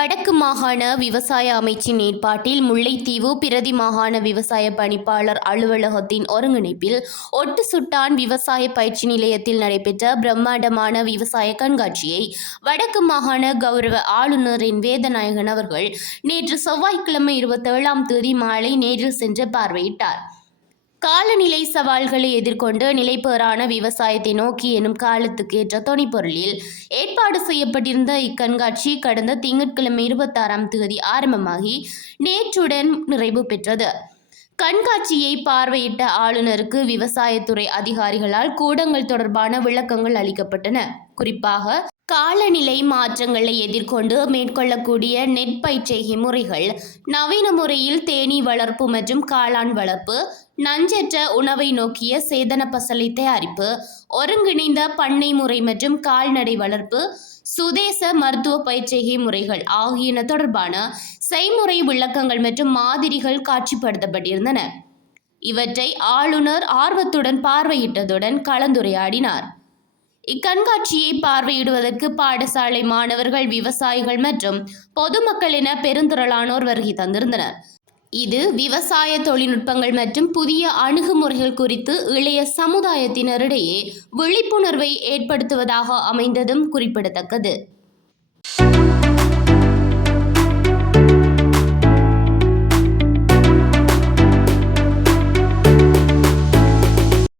வடக்கு மாகாண விவசாய அமைச்சின் ஏற்பாட்டில் முல்லைத்தீவு பிரதி மாகாண விவசாய பணிப்பாளர் அலுவலகத்தின் ஒருங்கிணைப்பில் ஒட்டுசுட்டான் விவசாய பயிற்சி நிலையத்தில் நடைபெற்ற பிரம்மாண்டமான விவசாய கண்காட்சியை வடக்கு மாகாண கௌரவ ஆளுநரின் வேதநாயகன் அவர்கள் நேற்று செவ்வாய்க்கிழமை 27ஆம் தேதி மாலை நேரில் சென்று பார்வையிட்டார். காலநிலை சவால்களை எதிர்கொண்டு நிலைபெறான விவசாயத்தை நோக்கி எனும் காலத்துக்கேற்ற தொனிப்பொருளில் ஏற்பாடு செய்யப்பட்டிருந்த இக்கண்காட்சி கடந்த திங்கட்கிழமை 26ஆம் தேதி ஆரம்பமாகி நேற்றுடன் நிறைவு பெற்றது. கண்காட்சியை பார்வையிட்ட ஆளுநருக்கு விவசாயத்துறை அதிகாரிகளால் கூடங்கள் தொடர்பான விளக்கங்கள் அளிக்கப்பட்டன. குறிப்பாக காலநிலை மாற்றங்களை எதிர்கொண்டு மேற்கொள்ளக்கூடிய நெற்பயிர்ச்செய்கை முறைகள், நவீன முறையில் தேனீ வளர்ப்பு மற்றும் காளான் வளர்ப்பு, நஞ்சற்ற உணவை நோக்கிய சேதன பசலை தயாரிப்பு, ஒருங்கிணைந்த பண்ணை முறை மற்றும் கால்நடை வளர்ப்பு, சுதேச மருத்துவ பயிர்ச்செய்கை முறைகள் ஆகியன தொடர்பான செய்முறை விளக்கங்கள் மற்றும் மாதிரிகள் காட்சிப்படுத்தப்பட்டிருந்தன. இவற்றை ஆளுநர் ஆர்வத்துடன் பார்வையிட்டதுடன் கலந்துரையாடினார். இக்கண்காட்சியை பார்வையிடுவதற்கு பாடசாலை மாணவர்கள், விவசாயிகள் மற்றும் பொதுமக்கள் என பெருந்திரளானோர் வருகை தந்திருந்தனர். இது விவசாய தொழில்நுட்பங்கள் மற்றும் புதிய அணுகுமுறைகள் குறித்து இளைய சமுதாயத்தினரிடையே விழிப்புணர்வை ஏற்படுத்துவதாக அமைந்ததும் குறிப்பிடத்தக்கது.